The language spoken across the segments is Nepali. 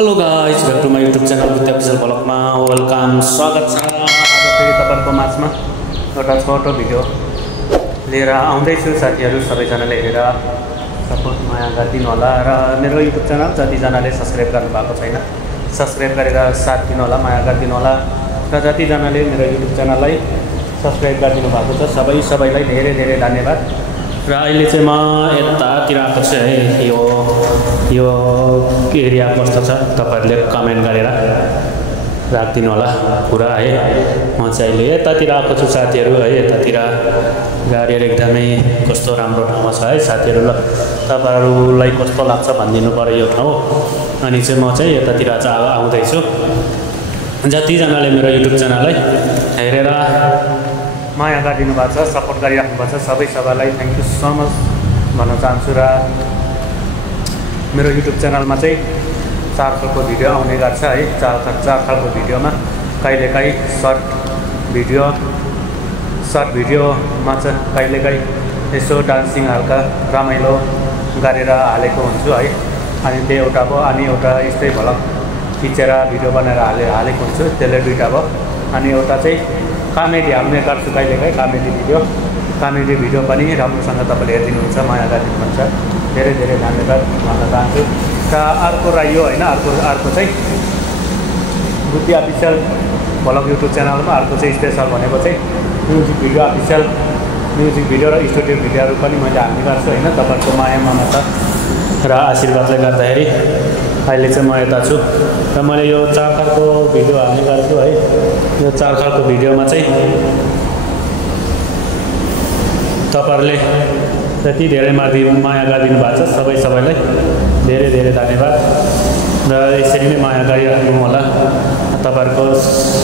Hello guys, welcome to my YouTube channel Buddhi official ब्लगमा वेलकम, स्वागत छ। आज फेरि तपाईहरुको माझमा एउटा छोटो भिडियो लिएर आउँदैछु। साथीहरु सबैजनाले हेरेर सपोर्ट माया गरिदिनु होला र मेरो युट्युब च्यानल जतिजनाले सब्स्क्राइब गर्नु भएको छैन सब्स्क्राइब गरेर साथ दिनु होला, माया गरिदिनु होला र जतिजनाले मेरो युट्युब च्यानललाई सब्स्क्राइब गरिदिनु भएको छ सबैलाई धेरै धेरै धन्यवाद। र अहिले चाहिँ म यतातिर आएको छु है। यो एरिया कस्तो छ तपाईहरुले कमेन्ट गरेर राखिदिनु होला पुरा है। म चाहिँ अहिले यतातिर आएको छु साथीहरु है। यतातिर गाडीहरु एकदमै कस्तो राम्रो ठाउँमा छ है साथीहरु। ल तपाईहरुलाई कस्तो लाग्छ भनिदिनु पर्यो यो ठाउँ। अनि चाहिँ म चाहिँ यतातिर चाहिँ आउँदै छु। जतिजनाले मेरो युट्युब च्यानललाई हेरेर माया गरिदिनु भएको छ, सपोर्ट गरिराख्नु भएको छ सबैलाई थ्याङ्क यू सो मच भन्न चाहन्छु। र मेरो युट्युब च्यानलमा चाहिँ 4 खालको भिडियो आउने गर्छ है। 4 खालको भिडियोमा कहिलेकाहीँ सर्ट भिडियोमा चाहिँ कहिलेकाहीँ यसो डान्सिङ हल्का रमाइलो गरेर हालेको हुन्छु है। अनि त्यो एउटा भयो, अनि एउटा यस्तै भलक खिचेर भिडियो बनाएर हालेको हुन्छु, त्यसले दुईटा भयो। अनि एउटा चाहिँ कमेडी हाल्ने गर्छु कहिलेकाहीँ, कमेडी भिडियो पनि राम्रोसँग तपाईँले हेरिदिनुहुन्छ, माया गरिदिनुहुन्छ, धेरै धेरै धन्यवाद भन्न चाहन्छु। र अर्को रह्यो होइन, अर्को चाहिँ बुद्धि अफिसियल ब्लग युट्युब च्यानलमा अर्को चाहिँ स्पेसल भनेको चाहिँ म्युजिक भिडियो र स्टुडियो भिडियोहरू पनि मैले हाल्ने गर्छु होइन। तपाईँहरूको माया ममता र आशीर्वादले गर्दाखेरि अहिले चाहिँ म यता छु र मैले यो 4 खालको भिडियो हाल्ने गर्छु है। यो 4 खालको भिडियोमा चाहिँ तपाईहरुले जति धेरै माया गरिदिनु भएको छ सबैलाई धेरै धेरै धन्यवाद। र यसरी नै माया गरिराख्नु होला, तपाईहरुको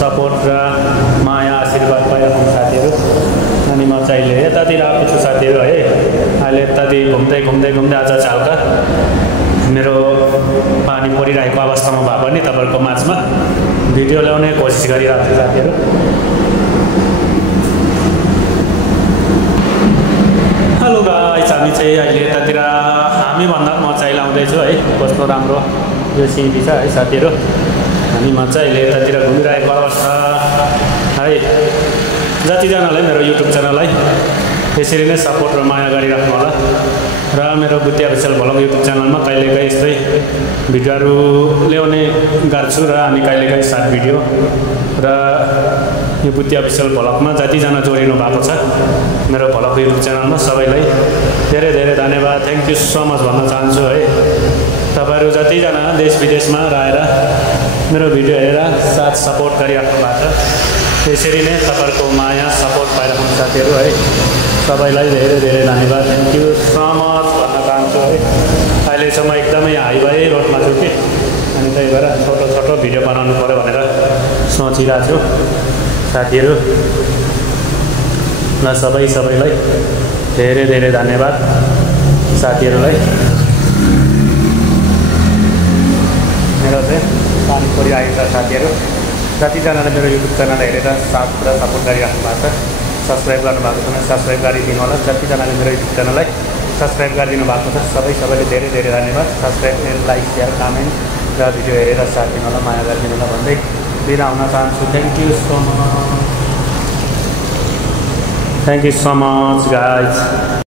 सपोर्ट र माया आशीर्वाद पाइराख्नु साथीहरु। अनि म चाहिँ अहिले यतातिर आएको छु साथीहरु है। अहिले यतातिर घुम्दै आज चालका मेरो पानी परिरहेको अवस्थामा भए पनि तपाईहरुको माझमा भिडियो ल्याउने कोसिस गरिरहेको छु साथीहरु। हेलो गाइस, हामी चाहिँ अहिले यतातिर भन्दा म चाहिँ लाउँदैछु है। कस्तो राम्रो यो सिनरी छ है साथीहरु। अनि म चाहिँ अहिले यतातिर घुमिरहेको अवस्था है। जतिजनाले मेरो युट्युब च्यानललाई यसरी नै सपोर्ट र माया गरिराख्नु होला। र मेरो बुद्धि अफिसियल ब्लग युट्युब च्यानलमा कहिलेकाहीँ यस्तै भिडियोहरू ल्याउने गर्छु र अनि कहिलेकाहीँ सर्ट भिडियो। र यो बुद्धि अफिसियल ब्लगमा जतिजना जोडिनु भएको छ मेरो ब्लग युट्युब च्यानलमा सबैलाई धेरै धेरै धन्यवाद, थ्याङ्क यू सो मच भन्न चाहन्छु है। तपाईहरु जतिजना देश विदेशमा रहेर मेरो भिडियो हेरेर साथ सपोर्ट गरिराख्नु भएको छ, यसरी नै तपाईहरुको माया सपोर्ट पाइराख्नु साथीहरु है। सबैलाई धेरै धेरै धन्यवाद, थ्याङ्क यू सो मच भन्न चाहन्छु है। अहिले चाहिँ म एकदमै हाइवे रोडमा छु कि, अनि त्यही भएर छोटो भिडियो बनाउनु पर्यो भनेर सोचिरहेको छु साथीहरु। ल सबैलाई धेरै धेरै धन्यवाद साथीहरुलाई। मेरो चाहिँ पानी परिरहेको छ साथीहरु। जतिजनाले मेरो युट्युब च्यानल हेरेर साथ र सपोर्ट गरिराख्नु भएको छ, सब्स्क्राइब गर्नुभएको छैन सब्स्क्राइब गरिदिनु होला। जतिजनाले मेरो युट्युब च्यानललाई सब्स्क्राइब गरिदिनु भएको छ सबैले धेरै धेरै धन्यवाद। सब्स्क्राइब, लाइक, सेयर, कमेन्ट र भिडियो हेरेर साथ दिनु होला, माया गरिदिनु होला भन्दै बिदा हुन चाहन्छु। Thank you so much guys.